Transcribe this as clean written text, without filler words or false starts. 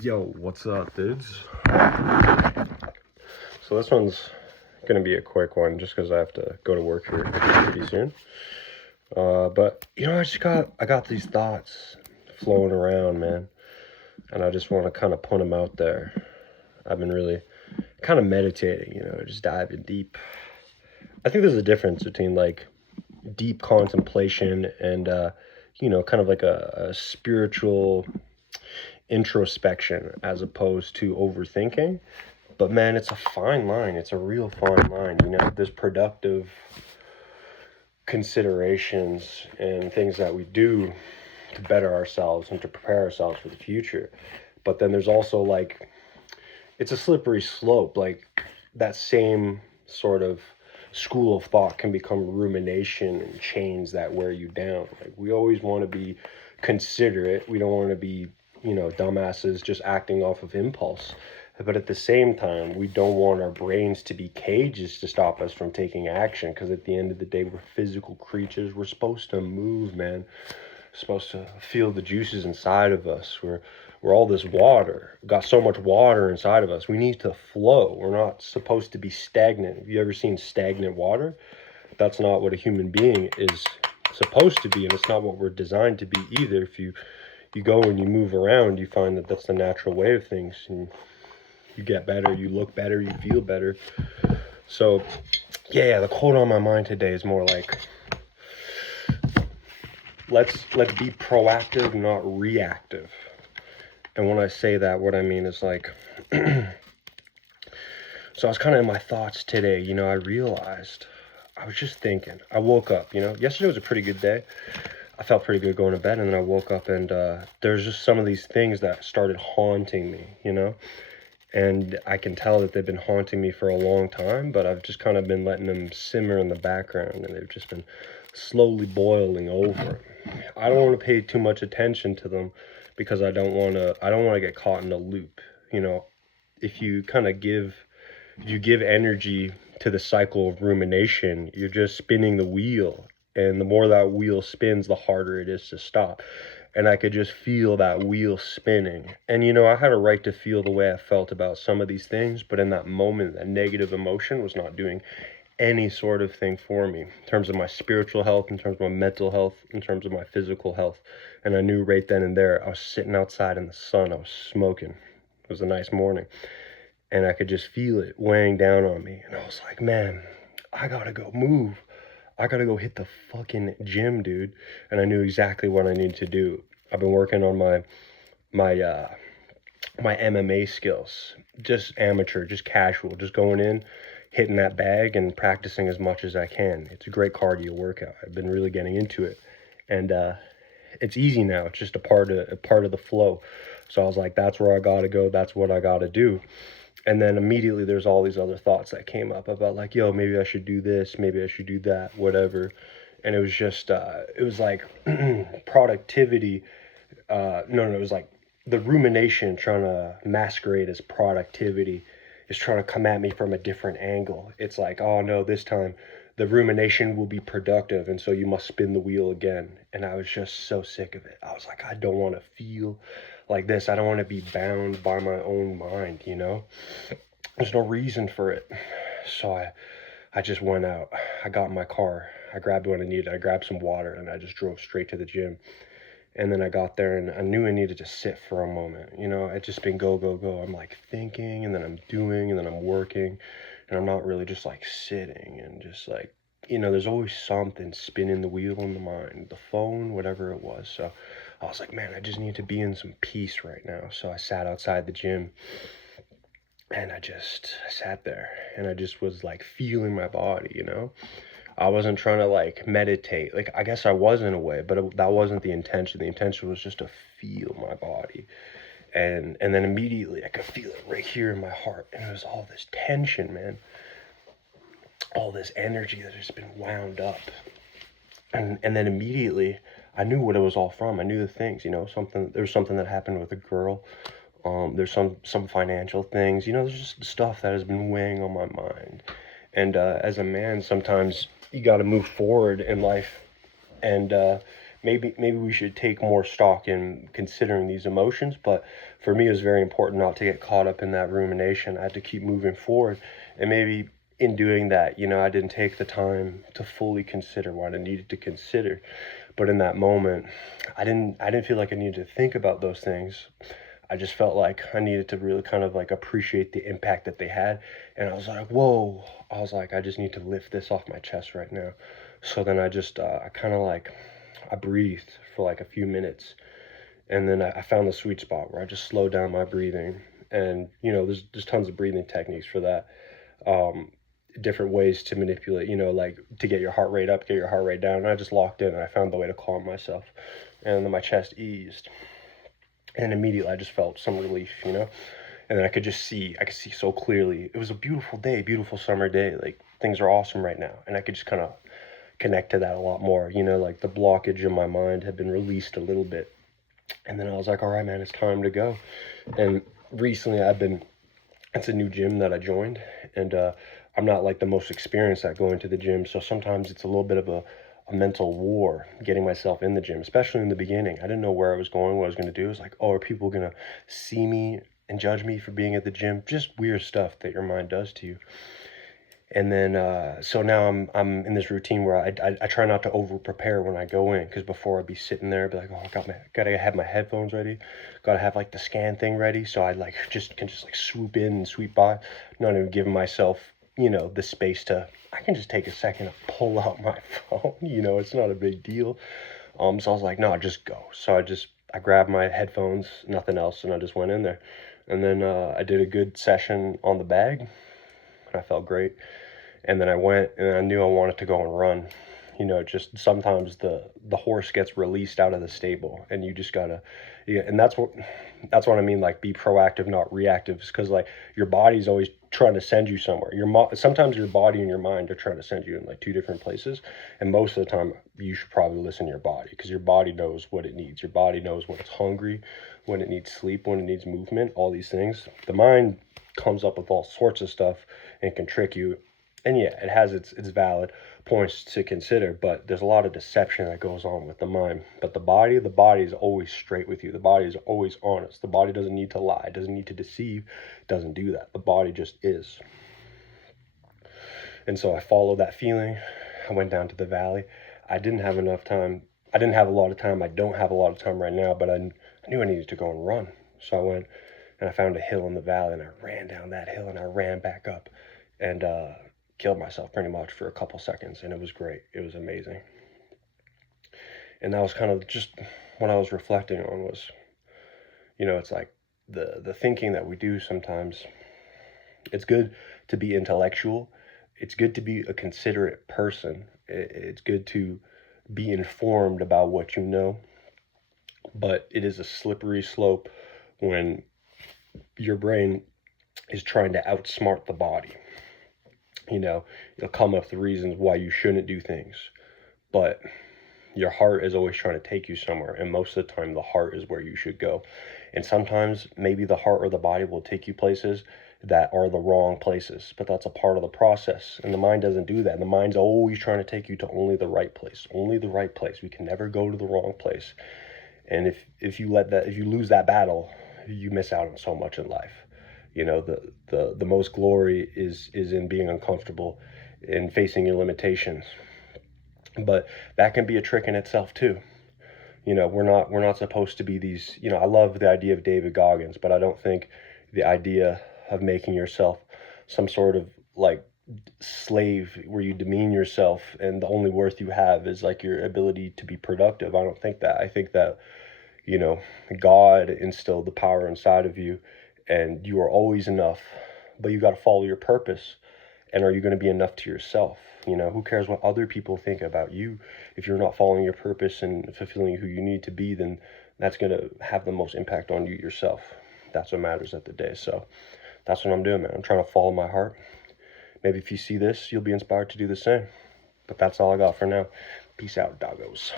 Yo, what's up, dudes? So this one's gonna be a quick one just because I have to go to work here pretty soon. But I got these thoughts flowing around, man, and I just want to kind of put them out there. I've been really kind of meditating, just diving deep. I think there's a difference between like deep contemplation and kind of like a spiritual introspection as opposed to overthinking. But man, it's a fine line. It's a real fine line. There's productive considerations and things that we do to better ourselves and to prepare ourselves for the future. But then there's also like, it's a slippery slope. Like that same sort of school of thought can become rumination and chains that wear you down. Like we always want to be considerate. We don't want to be, dumbasses just acting off of impulse. But at the same time, we don't want our brains to be cages to stop us from taking action. Because at the end of the day, we're physical creatures. We're supposed to move, man. We're supposed to feel the juices inside of us. We're all this water. We've got so much water inside of us. We need to flow. We're not supposed to be stagnant. Have you ever seen stagnant water? That's not what a human being is supposed to be, and it's not what we're designed to be either. If you go and you move around, you find that that's the natural way of things, and you get better, you look better, you feel better. So yeah, the quote on my mind today is more like, let's be proactive, not reactive. And when I say that, what I mean is like so I was kind of in my thoughts today. I realized, I was just thinking, I woke up, yesterday was a pretty good day. I felt pretty good going to bed, and then I woke up and there's just some of these things that started haunting me, and I can tell that they've been haunting me for a long time, but I've just kind of been letting them simmer in the background, and they've just been slowly boiling over. I don't want to pay too much attention to them because I don't want to get caught in a loop. If you give energy to the cycle of rumination, you're just spinning the wheel, and the more that wheel spins, the harder it is to stop. And I could just feel that wheel spinning. And I had a right to feel the way I felt about some of these things, but in that moment, that negative emotion was not doing any sort of thing for me in terms of my spiritual health, in terms of my mental health, in terms of my physical health. And I knew right then and there, I was sitting outside in the sun, I was smoking. It was a nice morning, and I could just feel it weighing down on me. And I was like, man, I gotta go move. I gotta go hit the fucking gym, dude. And I knew exactly what I needed to do. I've been working on my MMA skills, just amateur, just casual, just going in, hitting that bag and practicing as much as I can. It's a great cardio workout. I've been really getting into it, and it's easy now. It's just a part of the flow. So I was like, that's where I gotta go. That's what I gotta do. And then immediately there's all these other thoughts that came up about like, yo, maybe I should do this, maybe I should do that, whatever. And it was just it was like productivity. No, it was like the rumination trying to masquerade as productivity is trying to come at me from a different angle. It's like, oh no, this time the rumination will be productive, and so you must spin the wheel again. And I was just so sick of it. I was like, I don't want to feel like this. I don't want to be bound by my own mind, There's no reason for it. So I just went out. I got in my car. I grabbed what I needed. I grabbed some water, and I just drove straight to the gym. And then I got there, and I knew I needed to sit for a moment. It's just been go, go, go. I'm like thinking, and then I'm doing, and then I'm working. And I'm not really just like sitting and just like, there's always something spinning the wheel in the mind, the phone, whatever it was. So I was like, man, I just need to be in some peace right now. So I sat outside the gym, and I sat there, and I just was like feeling my body, I wasn't trying to like meditate. Like, I guess I was in a way, but that wasn't the intention. The intention was just to feel my body. And then immediately I could feel it right here in my heart. And it was all this tension, man. All this energy that has been wound up. And then immediately I knew what it was all from. I knew the things, there was something that happened with a girl. There's some financial things, there's just stuff that has been weighing on my mind. And as a man, sometimes you got to move forward in life and maybe we should take more stock in considering these emotions. But for me, it was very important not to get caught up in that rumination. I had to keep moving forward, and maybe in doing that, I didn't take the time to fully consider what I needed to consider. But in that moment, I didn't feel like I needed to think about those things. I just felt like I needed to really kind of like appreciate the impact that they had. And I was like, whoa, I was like, I just need to lift this off my chest right now. So then I just, I kind of like, I breathed for like a few minutes. And then I found the sweet spot where I just slowed down my breathing. And, there's tons of breathing techniques for that. Um, Different ways to manipulate, like to get your heart rate up, get your heart rate down. And I just locked in and I found the way to calm myself. And then my chest eased. And immediately I just felt some relief. And then I could see so clearly. It was a beautiful day, beautiful summer day. Like things are awesome right now. And I could just kind of connect to that a lot more. Like the blockage in my mind had been released a little bit. And then I was like, all right, man, it's time to go. And recently it's a new gym that I joined. And I'm not like the most experienced at going to the gym. So sometimes it's a little bit of a mental war getting myself in the gym, especially in the beginning. I didn't know where I was going, what I was going to do. It was like, oh, are people going to see me and judge me for being at the gym? Just weird stuff that your mind does to you. And then so now I'm in this routine where I try not to over prepare when I go in, because before I'd be sitting there, I'd be like, oh, gotta have my headphones ready, gotta have like the scan thing ready, so I like can just like swoop in and sweep by, not even giving myself the space to. I can just take a second to pull out my phone. It's not a big deal. So I was like, no, just go. So I grabbed my headphones, nothing else, and I just went in there, and then I did a good session on the bag, and I felt great. And then I went and I knew I wanted to go and run. Just sometimes the horse gets released out of the stable, and you just gotta, yeah. And that's what I mean. Like, be proactive, not reactive, because like your body's always trying to send you somewhere. Sometimes your body and your mind are trying to send you in like two different places, and most of the time you should probably listen to your body, because your body knows what it needs. Your body knows when it's hungry, when it needs sleep, when it needs movement. All these things. The mind comes up with all sorts of stuff and can trick you. And yeah, it has its valid points to consider, but there's a lot of deception that goes on with the mind. But the body is always straight with you. The body is always honest. The body doesn't need to lie, doesn't need to deceive, doesn't do that. The body just is. And so I followed that feeling. I went down to the valley. I didn't have enough time. I didn't have a lot of time. I don't have a lot of time right now, but I knew I needed to go and run. So I went and I found a hill in the valley, and I ran down that hill and I ran back up, and killed myself pretty much for a couple seconds, and it was great. It was amazing. And that was kind of just what I was reflecting on was, it's like the thinking that we do sometimes. It's good to be intellectual. It's good to be a considerate person. It's good to be informed about what you know, but it is a slippery slope when your brain is trying to outsmart the body. You'll come up with reasons why you shouldn't do things, but your heart is always trying to take you somewhere, and most of the time the heart is where you should go. And sometimes maybe the heart or the body will take you places that are the wrong places, but that's a part of the process, and the mind doesn't do that. The mind's always trying to take you to only the right place, only the right place. We can never go to the wrong place. And if you lose that battle, you miss out on so much in life. The most glory is in being uncomfortable, in facing your limitations. But that can be a trick in itself too. We're not supposed to be these. I love the idea of David Goggins, but I don't think the idea of making yourself some sort of like slave where you demean yourself and the only worth you have is like your ability to be productive. I don't think that. I think that you know God instilled the power inside of you, and you are always enough, but you got to follow your purpose. And are you going to be enough to yourself? Who cares what other people think about you? If you're not following your purpose and fulfilling who you need to be, then that's going to have the most impact on you yourself. That's what matters at the day. So that's what I'm doing, man. I'm trying to follow my heart. Maybe if you see this, you'll be inspired to do the same. But that's all I got for now. Peace out, doggos.